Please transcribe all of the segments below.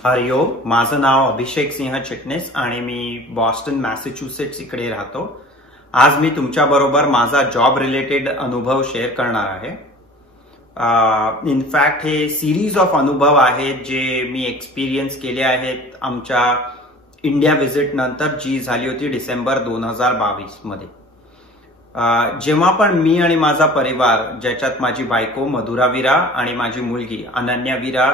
हरिओम, माझं नाव अभिषेक सिंह चिटणीस आणि मी Boston Massachusetts इकडे राहतो। आज मी तुमच्या बरोबर माझा जॉब रिलेटेड अनुभव शेअर करणार आहे। इनफॅक्ट हे सिरीज ऑफ अनुभव आहेत जे मी एक्सपिरियन्स केले आहेत आमच्या इंडिया व्हिजिट नंतर, जी झाली होती डिसेंबर 2022 मध्ये। जेव्हा पण मी आणि माझा परिवार, ज्याच्यात माझी बायको मधुरा वीरा आणि माझी मुलगी अनन्या वीरा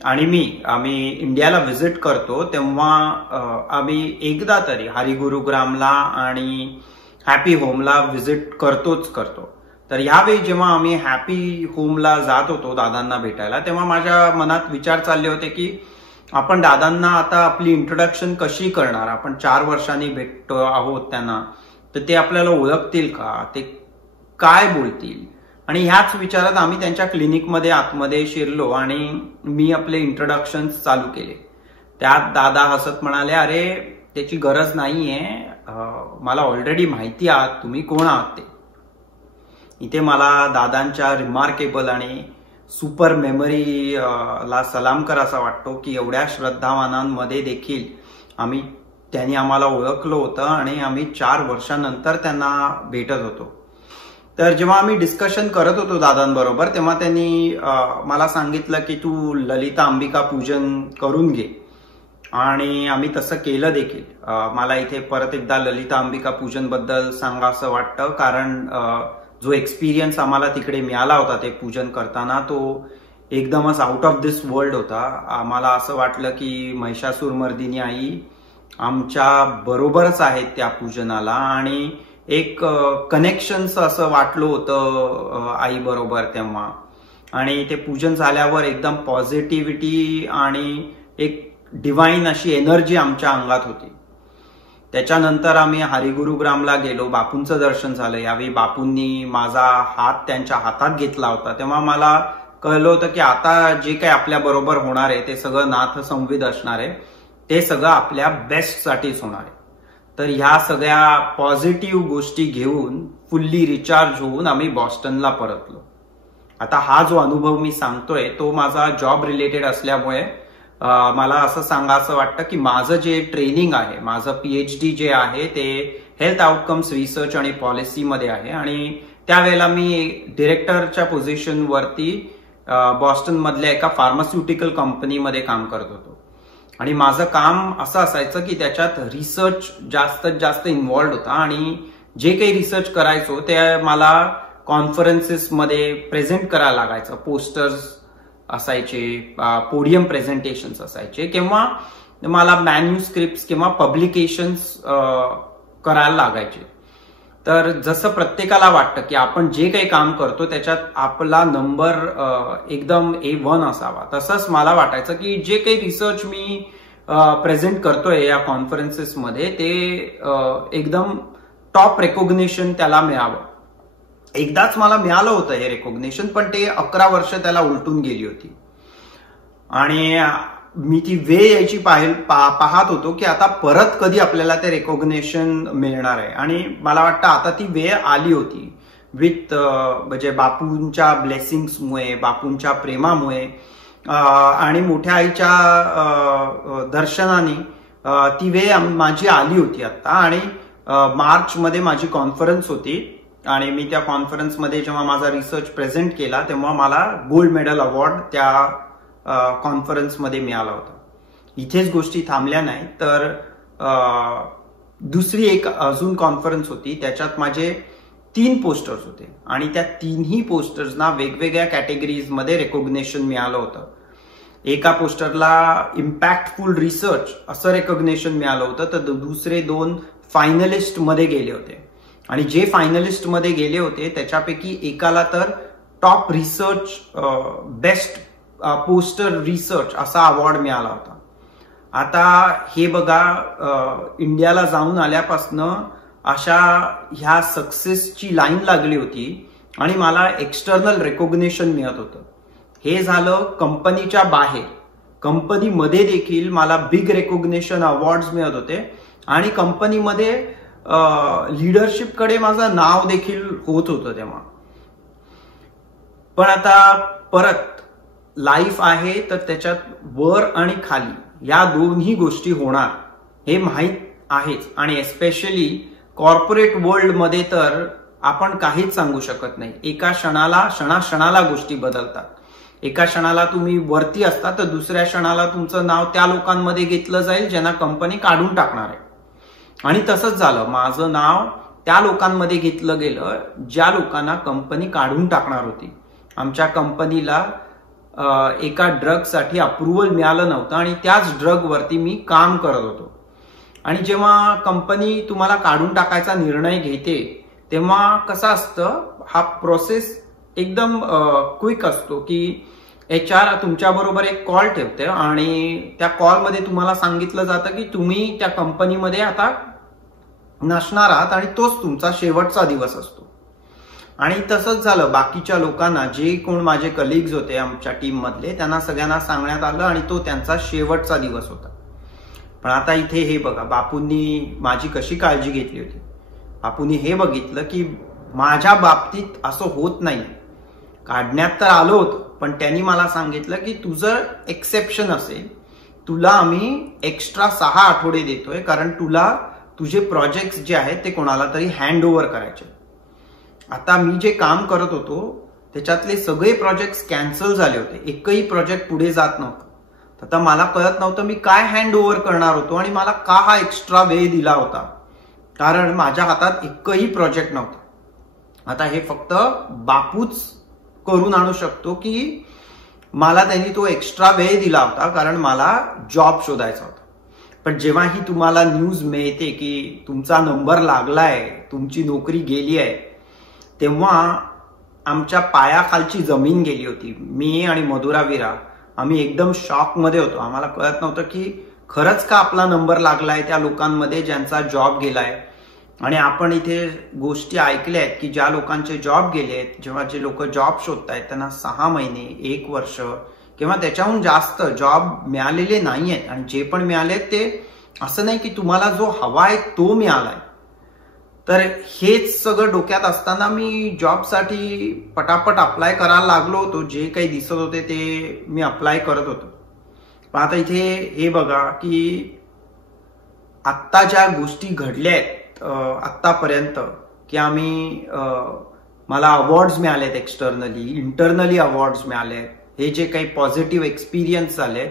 आणि आम्ही इंडियाला व्हिजिट करतो, तेव्हा आम्ही एकदा तरी हरिगुरुग्रामला आणि हॅपी होमला व्हिजिट करतोच करतो। तर यावेळी जेव्हा आम्ही हॅपी होमला जात होतो दादांना भेटायला, तेव्हा माझ्या मनात विचार चालले होते की आपण दादांना आता आपली इंट्रोडक्शन कशी करणार। आपण 4 वर्षांनी भेटतो आहोत त्यांना, तर ते आपल्याला ओळखतील का, ते काय बोलतील। आणि ह्याच विचारात आम्ही त्यांच्या क्लिनिकमध्ये आतमध्ये शिरलो आणि मी आपले इंट्रोडक्शन चालू केले। त्यात दादा हसत म्हणाले, अरे त्याची गरज नाहीये, मला ऑलरेडी माहिती आहात तुम्ही कोण आहात ते। इथे मला दादांच्या रिमार्केबल आणि सुपर मेमरी ला सलाम करायचा वाटतो की एवढ्या श्रद्धावानांमध्ये देखील त्यांनी आम्हाला ओळखलं होतं आणि आम्ही 4 वर्षांनंतर त्यांना भेटत होतो। तर जेव्हा आम्ही डिस्कशन करत होतो दादांबरोबर, तेव्हा त्यांनी मला सांगितलं की तू ललिता अंबिका पूजन करून घे, आणि आम्ही तसं केलं देखील। मला इथे परत एकदा ललिता अंबिका पूजन बद्दल सांगावंसं वाटतं, कारण जो एक्सपिरियन्स आम्हाला तिकडे मिळाला होता ते पूजन करताना, तो एकदमच आउट ऑफ दिस वर्ल्ड होता। आम्हाला असं वाटलं की महिषासूर मर्दिनी आई आमच्या बरोबरच आहेत त्या पूजनाला, आणि एक कनेक्शन्स असं वाटलं होतं आई बरोबर तेव्हा। आणि ते पूजन झाल्यावर एकदम पॉझिटिव्हिटी आणि एक डिवाइन अशी एनर्जी आमच्या अंगात होती। त्याच्यानंतर आम्ही हरिगुरुग्रामला गेलो, बापूंचं दर्शन झालं। यावेळी बापूंनी माझा हात त्यांच्या हातात घेतला होता, तेव्हा मला कळलं होतं की आता जे काही आपल्या बरोबर होणार आहे ते सगळं नाथ संविद असणार आहे, ते सगळं आपल्या बेस्ट साठीच होणार आहे। तर ह्या सगळ्या पॉझिटिव्ह गोष्टी घेऊन फुल्ली रिचार्ज होऊन आम्ही बॉस्टनला परतलो। आता हा जो अनुभव मी सांगतोय तो माझा जॉब रिलेटेड असल्यामुळे मला असं सांगायचं वाटतं की माझं जे ट्रेनिंग आहे, माझं PhD जे आहे ते हेल्थ आउटकम्स रिसर्च आणि पॉलिसीमध्ये आहे, आणि त्यावेळेला मी डिरेक्टरच्या पोझिशनवरती बॉस्टन मधल्या एका फार्मास्युटिकल कंपनीमध्ये काम करत होतो। आणि माझं काम असं असायचं की त्याच्यात रिसर्च जास्तीत जास्त इन्व्हॉल्ड होता, आणि जे काही रिसर्च करायचो ते मला कॉन्फरन्सेसमध्ये प्रेझेंट करायला लागायचं। पोस्टर्स असायचे, पोडियम प्रेझेंटेशन्स असायचे, किंवा मला मॅन्युस्क्रिप्ट किंवा पब्लिकेशन्स करायला लागायचे। तर जसं प्रत्येकाला वाटतं की आपण जे काही काम करतो त्याच्यात आपला नंबर एकदम A1 असावा, तसंच मला वाटायचं की जे काही रिसर्च मी प्रेझेंट करतोय या कॉन्फरन्सेसमध्ये ते एकदम टॉप रेकॉग्निशन त्याला मिळावं। एकदाच मला मिळालं होतं हे रेकॉग्निशन, पण ते 11 वर्ष त्याला उलटून गेली होती, आणि मी ती वेळ यायची पाहत होतो की आता परत कधी आपल्याला ते रेकॉग्निशन मिळणार आहे। आणि मला वाटतं आता ती वेळ आली होती विथ म्हणजे बापूंच्या ब्लेसिंग्समुळे, बापूंच्या प्रेमामुळे आणि मोठ्या आईच्या दर्शनाने ती वेळ माझी आली होती आता। आणि मार्च मध्ये माझी कॉन्फरन्स होती, आणि मी त्या कॉन्फरन्समध्ये जेव्हा माझा रिसर्च प्रेझेंट केला तेव्हा मला गोल्ड मेडल अवॉर्ड त्या कॉन्फरन्समध्ये मिळाला होता। इथेच गोष्टी थांबल्या नाही, तर दुसरी एक अजून कॉन्फरन्स होती, त्याच्यात माझे 3 पोस्टर्स होते, आणि त्या 3ही पोस्टर्सना वेगवेगळ्या कॅटेगरीजमध्ये रेकॉग्निशन मिळालं होतं। एका पोस्टरला इम्पॅक्टफुल रिसर्च असं रेकॉग्निशन मिळालं होतं, तर दुसरे 2 फायनलिस्ट मध्ये गेले होते, आणि जे फायनलिस्ट मध्ये गेले होते त्याच्यापैकी एकाला तर top research best poster research असा अवॉर्ड मिळाला होता। आता हे बघा, इंडियाला जाऊन आल्यापासनं अशा ह्या सक्सेसची लाईन लागली होती, आणि मला एक्सटर्नल रेकॉग्निशन मिळत होतं। हे झालं कंपनीच्या बाहेर, कंपनीमध्ये देखील मला बिग रेकॉग्निशन अवॉर्ड्स मिळत होते, आणि कंपनीमध्ये लीडरशिपकडे माझं नाव देखील होत होतं तेव्हा। पण आता परत लाईफ आहे तर त्याच्यात वर आणि खाली या दोन्ही गोष्टी होणार हे माहीत आहेच. आणि एस्पेशली कॉर्पोरेट वर्ल्ड मध्ये तर आपण काहीच सांगू शकत नाही. एका क्षणाला गोष्टी बदलतात. एका क्षणाला तुम्ही वरती असता तर दुसऱ्या क्षणाला तुमचं नाव त्या लोकांमध्ये घेतलं जाईल ज्यांना कंपनी काढून टाकणार आहे. आणि तसंच झालं. माझं नाव त्या लोकांमध्ये घेतलं गेलं ज्या लोकांना कंपनी काढून टाकणार होती. आमच्या कंपनीला एका ड्रगसाठी अप्रुव्हल मिळालं नव्हतं आणि त्याच ड्रगवरती मी काम करत होतो. आणि जेव्हा कंपनी तुम्हाला काढून टाकायचा निर्णय घेते तेव्हा कसं असतं, हा प्रोसेस एकदम क्विक असतो की HR तुमच्याबरोबर एक कॉल ठेवते आणि त्या कॉलमध्ये तुम्हाला सांगितलं जातं की तुम्ही त्या कंपनीमध्ये आता नसणार आहात आणि तोच तुमचा शेवटचा दिवस असतो. आणि तसंच झालं. बाकीच्या लोकांना, जे कोण माझे कलिग्स होते आमच्या टीम मधले, त्यांना सगळ्यांना सांगण्यात आलं आणि तो त्यांचा शेवटचा दिवस होता. पण आता इथे हे बघा, बापूंनी माझी कशी काळजी घेतली होती. बापूंनी हे बघितलं की माझ्या बाबतीत असं होत नाही. काढण्यात तर आलो होतो पण त्यांनी मला सांगितलं की तुझं एक्सेप्शन असेल, तुला आम्ही एक्स्ट्रा 6 आठवडे देतोय कारण तुला तुझे प्रोजेक्ट्स जे आहेत ते कोणाला तरी हँड ओव्हर करायचे. आता मी जे काम करत होतो त्याच्यातले सगळे प्रोजेक्ट्स कॅन्सल झाले होते. एकही प्रोजेक्ट पुढे जात नव्हतं. आता मला कळत नव्हतं मी काय हँड ओव्हर करणार होतो आणि मला का हा एक्स्ट्रा वेळ दिला होता, कारण माझ्या हातात एकही प्रोजेक्ट नव्हता. आता हे फक्त बापूच करून आणू शकतो की मला त्यांनी तो एक्स्ट्रा वेळ दिला होता कारण मला जॉब शोधायचा होता. पण जेव्हा ही तुम्हाला न्यूज मिळते की तुमचा नंबर लागलाय, तुमची नोकरी गेली आहे, तेव्हा आमच्या पायाखालची जमीन गेली होती. मी आणि मधुरा विरा आम्ही एकदम शॉकमध्ये होतो. आम्हाला कळत नव्हतं की खरंच का आपला नंबर लागलाय त्या लोकांमध्ये ज्यांचा जॉब गेलाय. आणि आपण इथे गोष्टी ऐकल्या आहेत की ज्या लोकांचे जॉब गेले आहेत, जेव्हा जे लोक जॉब शोधतायत त्यांना 6 महिने, 1 वर्ष किंवा त्याच्याहून जास्त जॉब मिळालेले नाहीयेत. आणि जे पण मिळालेत ते असं नाही की तुम्हाला जो हवा आहे तो मिळालाय. तर हेच सगळं डोक्यात असताना मी जॉबसाठी पटापट अप्लाय करायला लागलो होतो. जे काही दिसत होते ते मी अप्लाय करत होतो. पण आता इथे हे बघा की आत्ता ज्या गोष्टी घडल्या आहेत आत्तापर्यंत, की आम्ही मला अवॉर्ड्स मिळालेत, एक्सटर्नली, इंटरनली अवॉर्ड्स मिळालेत, हे जे काही पॉझिटिव्ह एक्सपिरियन्स झाले,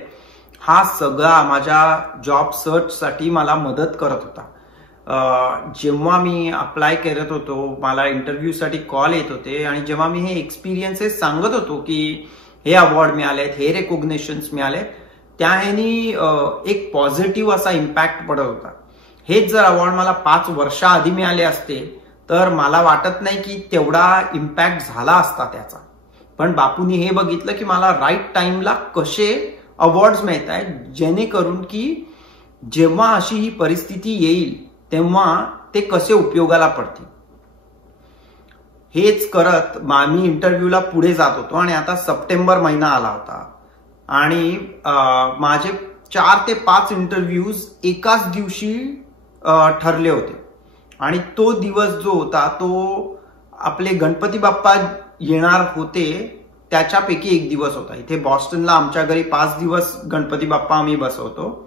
हा सगळा माझ्या जॉब सर्चसाठी मला मदत करत होता. जेव्हा मी अप्लाय करत होतो मला इंटरव्ह्यूसाठी कॉल येत होते आणि जेव्हा मी हे एक्सपिरियन्सेस सांगत होतो की हे अवॉर्ड मिळालेत, हे रेकॉग्निशन्स मिळालेत, त्या ह्यानी एक पॉझिटिव्ह असा इम्पॅक्ट पडत होता. हेच जर अवॉर्ड मला 5 वर्षाआधी मिळाले असते तर मला वाटत नाही की तेवढा इम्पॅक्ट झाला असता त्याचा. पण बापूंनी हे बघितलं की मला राईट टाइमला कसे अवॉर्ड्स मिळत आहेत, जेणेकरून की जेव्हा अशी ही परिस्थिती येईल तेव्हा ते कसे उपयोगाला पडतील. हेच करत मी इंटरव्ह्यूला पुढे जात होतो आणि आता सप्टेंबर महिना आला होता आणि माझे 4 ते 5 इंटरव्ह्यूज एकाच दिवशी ठरले होते. आणि तो दिवस जो होता तो आपले गणपती बाप्पा येणार होते त्याच्यापैकी एक दिवस होता. इथे बॉस्टनला आमच्या घरी 5 दिवस गणपती बाप्पा आम्ही बसवतो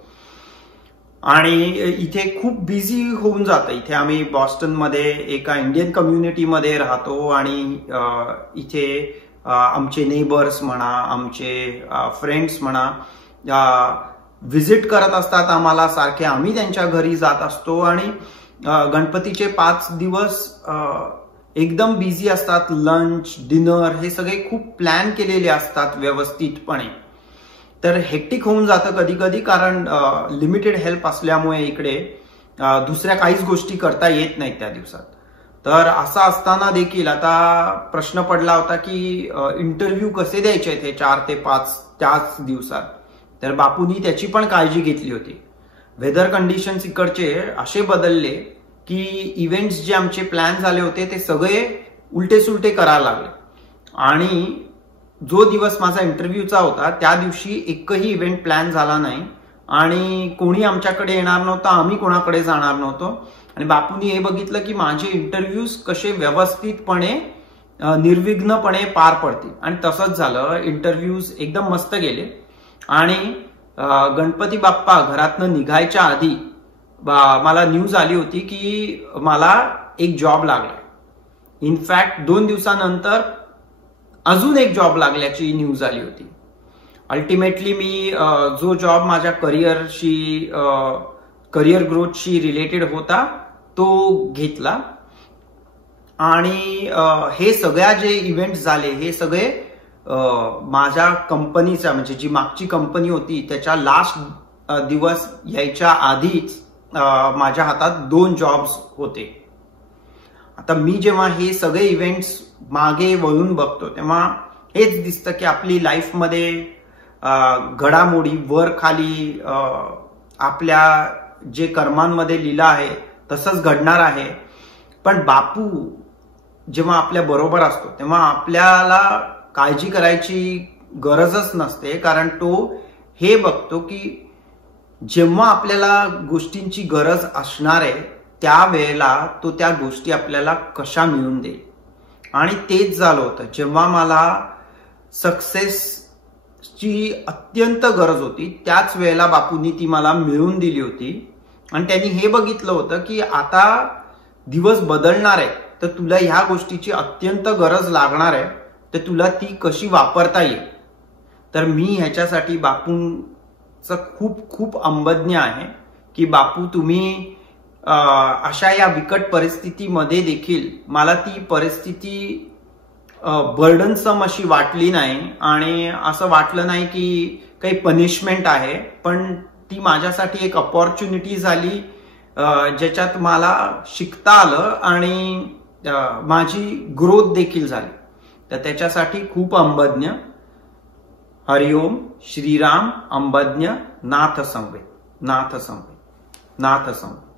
आणि इथे खूप बिझी होऊन जातं. इथे आम्ही बॉस्टनमध्ये एका इंडियन कम्युनिटीमध्ये राहतो आणि इथे आमचे नेबर्स म्हणा, आमचे फ्रेंड्स म्हणा व्हिजिट करत असतात आम्हाला सारखे. आम्ही त्यांच्या घरी जात असतो आणि गणपतीचे 5 दिवस एकदम बिझी असतात. लंच, डिनर हे सगळे खूप प्लॅन केलेले असतात व्यवस्थितपणे. तर हेक्टिक होऊन जातं कधी कधी, कारण लिमिटेड हेल्प असल्यामुळे इकडे दुसऱ्या काहीच गोष्टी करता येत नाहीत त्या दिवसात. तर असं असताना देखील आता प्रश्न पडला होता की इंटरव्ह्यू कसे द्यायचे ते 4 ते 5 त्याच दिवसात. तर बापूंनी त्याची पण काळजी घेतली होती. वेदर कंडिशन्स इकडचे असे बदलले की इव्हेंट्स जे आमचे प्लॅन झाले होते ते सगळे उलटे सुलटे करायला लागले. आणि जो दिवस माझा इंटरव्ह्यूचा होता त्या दिवशी एकही इव्हेंट प्लॅन झाला नाही आणि कोणी आमच्याकडे येणार नव्हतं, आम्ही कोणाकडे जाणार नव्हतो. आणि बापूंनी हे बघितलं की माझे इंटरव्ह्यूज कसे व्यवस्थितपणे निर्विघ्नपणे पार पडतील. आणि तसंच झालं. इंटरव्ह्यूज एकदम मस्त गेले आणि गणपती बाप्पा घरातनं निघायच्या आधी मला न्यूज आली होती की मला एक जॉब लागला. इनफॅक्ट 2 दिवसानंतर अजून एक जॉब लागल्याची न्यूज आली होती. अल्टिमेटली मी जो जॉब माझ्या करिअर ग्रोथशी रिलेटेड होता तो घेतला. आणि हे सगळ्या जे इव्हेंट्स झाले हे सगळे माझ्या कंपनीचा म्हणजे जी मागची कंपनी होती त्याच्या लास्ट दिवस यायच्या आधीच माझ्या हातात 2 जॉब्स होते. आता मी जेव्हा हे सगळे इव्हेंट्स मागे वळून बघतो तेव्हा हेच दिसतं की आपली लाईफमध्ये घडामोडी वर खाली आपल्या जे कर्मांमध्ये लिहिलं आहे तसंच घडणार आहे. पण बापू जेव्हा आपल्या बरोबर असतो तेव्हा आपल्याला काळजी करायची गरजच नसते. कारण तो हे बघतो की जेव्हा आपल्याला गोष्टींची गरज असणार आहे त्यावेळेला तो त्या गोष्टी आपल्याला कशा मिळवून देईल. आणि तेच झालं होतं. जेव्हा मला सक्सेसची अत्यंत गरज होती त्याच वेळेला बापूंनी ती मला मिळवून दिली होती. आणि त्यांनी हे बघितलं होतं की आता दिवस बदलणार आहे तर तुला ह्या गोष्टीची अत्यंत गरज लागणार आहे तर तुला ती कशी वापरता येईल. तर मी ह्याच्यासाठी बापूंचं खूप खूप अंबज्ञ आहे की बापू तुम्ही अशा या बिकट परिस्थितीमध्ये देखील मला ती परिस्थिती बर्डनसम अशी वाटली नाही आणि असं वाटलं नाही की काही पनिशमेंट आहे. पण ती माझ्यासाठी एक अपॉर्च्युनिटी झाली ज्याच्यात मला शिकता आलं आणि माझी ग्रोथ देखील झाली. तर त्याच्यासाठी खूप अंबज्ञ. हरिओम श्रीराम अंबज्ञ नाथ संवेद नाथ संवेद नाथ संवेद.